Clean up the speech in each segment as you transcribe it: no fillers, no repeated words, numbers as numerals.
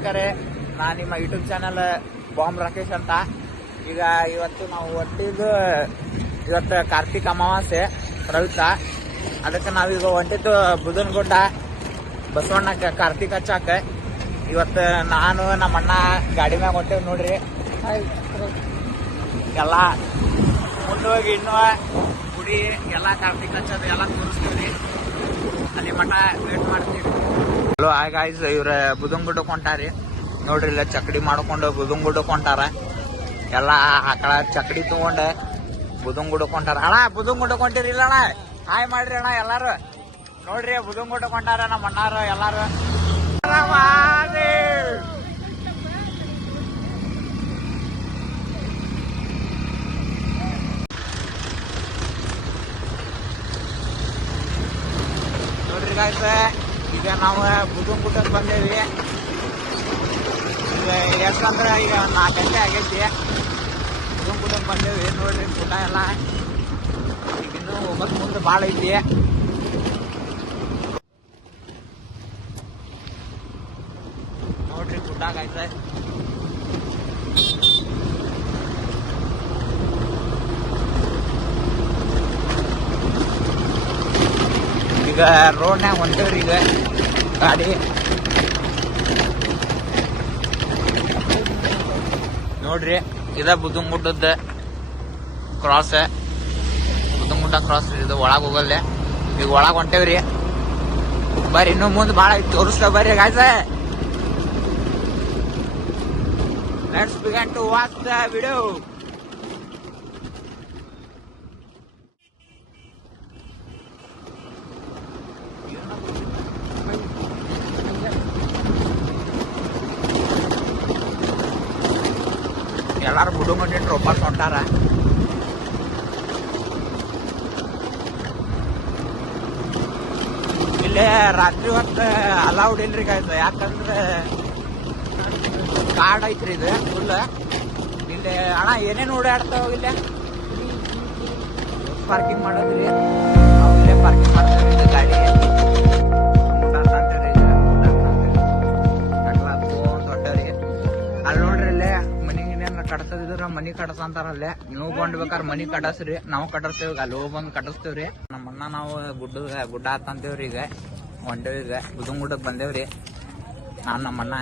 ವೀಕ್ಷಕರೇ, ನಾನು ನಿಮ್ಮ ಯೂಟ್ಯೂಬ್ ಚಾನಲ್ ಬಾಂಬ್ ರಾಕೇಶ್ ಅಂತ. ಈಗ ಇವತ್ತು ನಾವು ಇವತ್ತು ಕಾರ್ತಿಕ್ ಅಮಾವಾಸ್ಯೆ ಪ್ರಯುಕ್ತ ಅದಕ್ಕೆ ನಾವೀಗ ಹೊಂಟಿದ್ದು ಬುಧನಗುಡ್ಡ ಬಸವಣ್ಣಕ್ಕೆ ಕಾರ್ತಿಕ್ ಹಚ್ಚಾಕ. ಇವತ್ತು ನಾನು ನಮ್ಮ ಅಣ್ಣ ಗಾಡಿ ಮ್ಯಾಗ ಹೊಂಟೇವ್ ನೋಡ್ರಿ. ಎಲ್ಲ ಮುಂದೋಗಿ ಇನ್ನೂ ಗುಡಿ ಎಲ್ಲ ಕಾರ್ತಿಕ್ ಹಚ್ಚೋದು ಎಲ್ಲ ತೋರಿಸ್ತೀವ್ರಿ. ಅಲ್ಲಿ ಮಠ ವೇಟ್ ಮಾಡ್ತೀವಿ. ಹಲೋ ಹಾಯ್ ಗಾಯ್ಸ್, ಇವ್ರ ಬುಧನಗುಡ್ಡಕ್ಕೆ ಹೊಂಟಾರಿ ನೋಡ್ರಿ. ಇಲ್ಲ ಚಕಡಿ ಮಾಡ್ಕೊಂಡು ಬುಧನಗುಡ್ಡಕ್ಕೆ ಹೊಂಟಾರ. ಎಲ್ಲ ಆಕಳ ಚಕಡಿ ತಗೊಂಡು ಬುಧನಗುಡ್ಡಕ್ಕೆ ಹೊಂಟಾರ. ಅಣ್ಣ ಬುಧನಗುಡ್ಡಕ್ಕೆ ಹೊಂಟಿರಿಲ್ಲ ಅಣ್ಣ? ಹಾಯ್ ಮಾಡ್ರಿ ಅಣ್ಣ ಎಲ್ಲಾರು. ನೋಡ್ರಿ ಬುಧನಗುಡ್ಡಕ್ಕೆ ಹೊಂಟಾರ ನಮ್ಮ ಅಣ್ಣಾರು ಎಲ್ಲಾರು. ನೋಡ್ರಿ ಗಾಯ್ಸ್, ಈಗ ನಾವು ಬುಧನಗುಡ್ಡಕ್ಕೆ ಬಂದೇವಿ. ಈಗ ಯಾಕಂದ್ರೆ ಈಗ 4 ಗಂಟೆ ಆಗೈತಿ. ಬುಧನಗುಡ್ಡಕ್ಕೆ ಬಂದೇವಿ ನೋಡ್ರಿ. ಗುಡ್ಡ ಎಲ್ಲ ಈಗ ಇನ್ನೂ ಹೋಗೋದು ಮುಂದೆ ಭಾಳ ಐತಿ. ನೋಡ್ರಿ ಗುಡ್ಡ ಗಾಯ್ಸ್. ಈಗ ರೋಡ್ನ್ಯಾಗ ಹೊಂಟೇವ್ರಿ ಈಗ ಗಾಡಿ. ನೋಡ್ರಿ ಇದ ಬುಧನಗುಡ್ಡದ ಕ್ರಾಸ್. ಬುಧನಗುಡ್ಡ ಕ್ರಾಸ್ ಇದು ಒಳಗೆ ಹೋಗಲ್ಲೆ. ಈಗ ಒಳಗೆ ಹೊಂಟೇವ್ರಿ. ಬರ್ರಿ ಇನ್ನೂ ಮುಂದೆ ಭಾಳ ಐತಿ ತೋರಿಸ್ತಾ ಬರ್ರಿ guys. Let's begin to watch the video. ಎಲ್ಲಾರು ಬುಡಗೊಂಡಿಟ್ರು ವಾಪಸ್ ಹೊಂಟಾರ. ಇಲ್ಲೇ ರಾತ್ರಿ ಹೊತ್ತು ಅಲೌಡ್ ಇಲ್ರಿ ಗಾಯ್ಸ್. ಯಾಕಂದ್ರೆ ಕಾಡ್ ಐತ್ರಿ ಇದು ಫುಲ್. ಇಲ್ಲಿ ಅಣ್ಣ ಏನೇನು ಓಡಾಡ್ತಾವ ಇಲ್ಲೇ ಪಾರ್ಕಿಂಗ್ ಮಾಡೋದ್ರಿ. ನಾವು ಇಲ್ಲೇ ಪಾರ್ಕಿಂಗ್ ಮಾಡ್ತೇವೆ ಇದು ಗಾಡಿ. ಅಲ್ಲಿ ನೋಡ್ರಿ ಇಲ್ಲೇ ಮನಿಗಿನೇನು ಕಟ್ಸದಿದ್ರ ಮನಿ ಕಟ್ಸಂತಾರಲ್ಲೇ. ನೀವು ಬೇಕಾದ್ರೆ ಮನಿ ಕಟ್ಟಸ್ರಿ, ನಾವು ಕಟ್ಟಸ್ತೇವಿ. ಅಲ್ಲಿ ಹೋಗಿ ಬಂದು ಕಟ್ಟಿಸ್ತೇವ್ರಿ. ನಮ್ಮಣ್ಣ ನಾವು ಗುಡ್ಡ ಹತ್ತಂತೇವ್ರಿ. ಈಗ ಹೊಂಟೇವಿ. ಈಗ ಬುಧನಗುಡ್ಡಕ್ಕೆ ಬಂದೇವ್ರಿ ನಾನು ನಮ್ಮಣ್ಣ.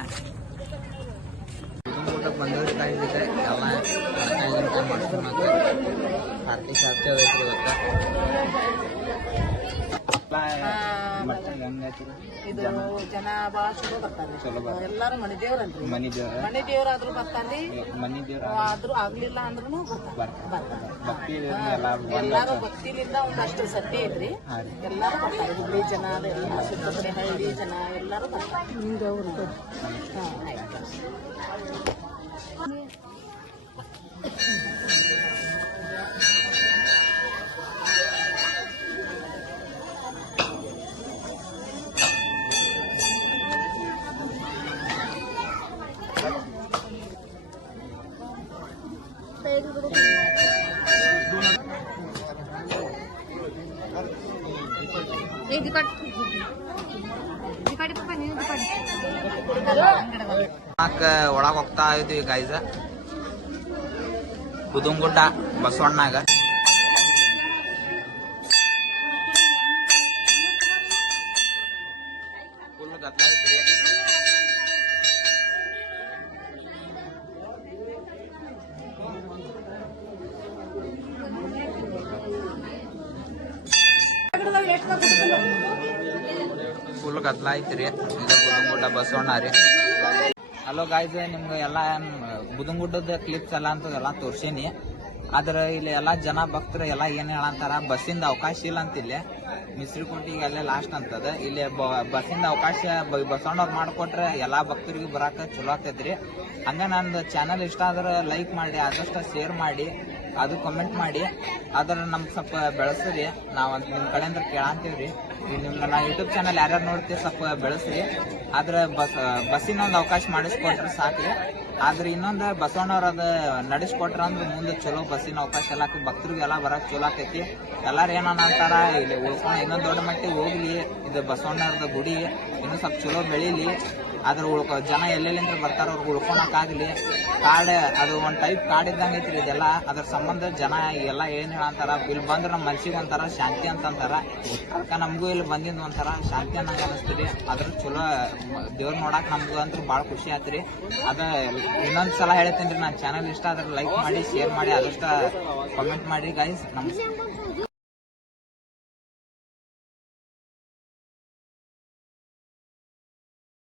ಬುಧನಗುಡ್ಡಕ್ಕೆ ಬಂದೇವ್ರಿ ಗಾಯ್ಸ್. ಈಗ ಎಲ್ಲ ಕಾರ್ತಿಕ್ ಹಚ್ಚ ಐತ್ರಿ ಇವತ್ತು. ಇದು ಜನ ಬಾಳ ಚಲೋ ಬರ್ತಾರೆ. ಎಲ್ಲಾರು ಮನಿ ದೇವ್ರಲ್ರಿ. ಮನಿ ದೇವ್ರಾದ್ರೂ ಬರ್ತಾರ್ರಿ. ಆದ್ರೂ ಆಗ್ಲಿಲ್ಲ ಅಂದ್ರೂ ಎಲ್ಲಾರು ಭಕ್ತಿಲಿಂದ ಒಂದಷ್ಟು ಸತ್ಯ ಐತ್ರಿ. ಎಲ್ಲಾರು ಬರ್ತಾರೆ. ಹುಬ್ಳಿ ಜನ ಎಲ್ಲ ಸುತ್ತಮುತ್ತ ಹಳ್ಳಿ ಜನ ಎಲ್ಲಾರು ಬರ್ತಾರೆ. ಒಳಗೆ ಹೋಗ್ತಾ ಇದ್ವಿ ಗಾಯ್ಸ ಬುಧನಗುಡ್ಡ ಬಸವಣ್ಣಾಗ. ಫುಲ್ ಗದ್ಲ ಐತ್ರಿ. ಫುಲ್ ಗದ್ಲ ಐತ್ರಿ. ಇದ ಬುಧನಗುಡ್ಡ ಬಸವಣ್ಣ ರೀ. ಹಲೋ ಗಾಯ್ಸ್, ನಿಮ್ಗೆ ಎಲ್ಲ ಬುಧನಗುಡ್ಡದ ಕ್ಲಿಪ್ಸ್ ಎಲ್ಲ ಅಂತದೆಲ್ಲ ತೋರ್ಸೀನಿ. ಆದ್ರೆ ಇಲ್ಲಿ ಎಲ್ಲ ಜನ ಭಕ್ತರು ಎಲ್ಲ ಏನ್ ಹೇಳಂತಾರ, ಬಸ್ಸಿಂದ ಅವಕಾಶ ಇಲ್ಲ ಅಂತ. ಇಲ್ಲಿ ಮಿಸ್ರಿಕೋಟಿಗೆ ಅಲ್ಲೇ ಲಾಸ್ಟ್ ಅಂತದ. ಇಲ್ಲಿ ಬಸ್ಸಿಂದ ಅವಕಾಶ ಬಸವಣ್ಣವ್ರು ಮಾಡ್ಕೊಟ್ರೆ ಎಲ್ಲಾ ಭಕ್ತರಿಗೆ ಬರಾಕ ಚಲೋ ಆಗ್ತೈತ್ರಿ. ಹಂಗ ನಂದು ಚಾನಲ್ ಇಷ್ಟ ಆದ್ರೆ ಲೈಕ್ ಮಾಡಿ, ಆದಷ್ಟು ಶೇರ್ ಮಾಡಿ, ಅದು ಕಮೆಂಟ್ ಮಾಡಿ. ಅದ್ರ ನಮ್ಗೆ ಸ್ವಲ್ಪ ಬೆಳೆಸ್ರಿ. ನಾವು ನಿಮ್ ಕಡೆಯಿಂದ ಕೇಳಂತೀವ್ರಿ. ನಿಮ್ಗೆ ನಾ ಯೂಟ್ಯೂಬ್ ಚಾನಲ್ ಯಾರ್ಯಾರು ನೋಡ್ತೀವಿ ಸ್ವಲ್ಪ ಬೆಳೆಸ್ರಿ. ಆದ್ರೆ ಬಸ್ಸಿನ ಒಂದು ಅವಕಾಶ ಮಾಡಿಸ್ಕೊಟ್ರೆ ಸಾಕ್ರಿ. ಆದ್ರೆ ಇನ್ನೊಂದು ಬಸವಣ್ಣವ್ರದ ನಡೆಸ್ಕೊಟ್ರ ಅಂದ್ರೆ ಮುಂದೆ ಚಲೋ ಬಸ್ಸಿನ ಅವಕಾಶ ಎಲ್ಲ ಭಕ್ತರಿಗೆಲ್ಲ ಬರಕ್ ಚಲೋ ಆಕೈತಿ. ಎಲ್ಲಾರು ಏನನ್ನ ಅಂತಾರ, ಇಲ್ಲಿ ಉಳ್ಕೊಂಡು ಇನ್ನೊಂದು ದೊಡ್ಡ ಮಟ್ಟಿಗೆ ಹೋಗ್ಲಿ, ಇದು ಬಸವಣ್ಣವ್ರದ ಗುಡಿ ಇನ್ನೂ ಸ್ವಲ್ಪ ಚಲೋ ಬೆಳೀಲಿ, ಅದ್ರ ಜನ ಎಲ್ಲೆಲ್ಲಿಂದ ಬರ್ತಾರ ಅವ್ರಿಗೆ ಉಳ್ಕೊಳಕ್ಕಾಗ್ಲಿ ಕಾಡ್ ಅದು ಒಂದ್ ಟೈಪ್ ಕಾಡ್ ಇದ್ದಂಗ ಐತ್ರಿ ಇದೆಲ್ಲ. ಅದ್ರ ಸಂಬಂಧ ಜನ ಎಲ್ಲ ಏನ್ ಹೇಳಂತಾರ, ಇಲ್ಲಿ ಬಂದ್ರ ನಮ್ ಮನ್ಸಿಗೆ ಒಂಥರ ಶಾಂತಿ ಅಂತಂತಾರ. ಅದಕ್ಕ ನಮಗೂ ಇಲ್ಲಿ ಬಂದಿದ್ ಒಂಥರ ಶಾಂತಿ ಅನ್ನಂಗ ಅನಿಸ್ತೀರಿ. ಅದ್ರ ಚಲೋ ದೇವ್ರ ನೋಡಾಕ್ ನಮ್ಗೂ ಅಂತೂ ಬಾಳ ಖುಷಿ ಆತ್ರಿ. ಅದ ಇನ್ನೊಂದ್ಸಲ ಹೇಳ್ತೇನ್ರಿ, ನನ್ನ ಚಾನಲ್ ಇಷ್ಟ ಆದ್ರೆ ಲೈಕ್ ಮಾಡಿ, ಶೇರ್ ಮಾಡಿ, ಅದಷ್ಟ ಕಾಮೆಂಟ್ ಮಾಡಿ ಗೈಸ್. ನಮಸ್ಕಾರ.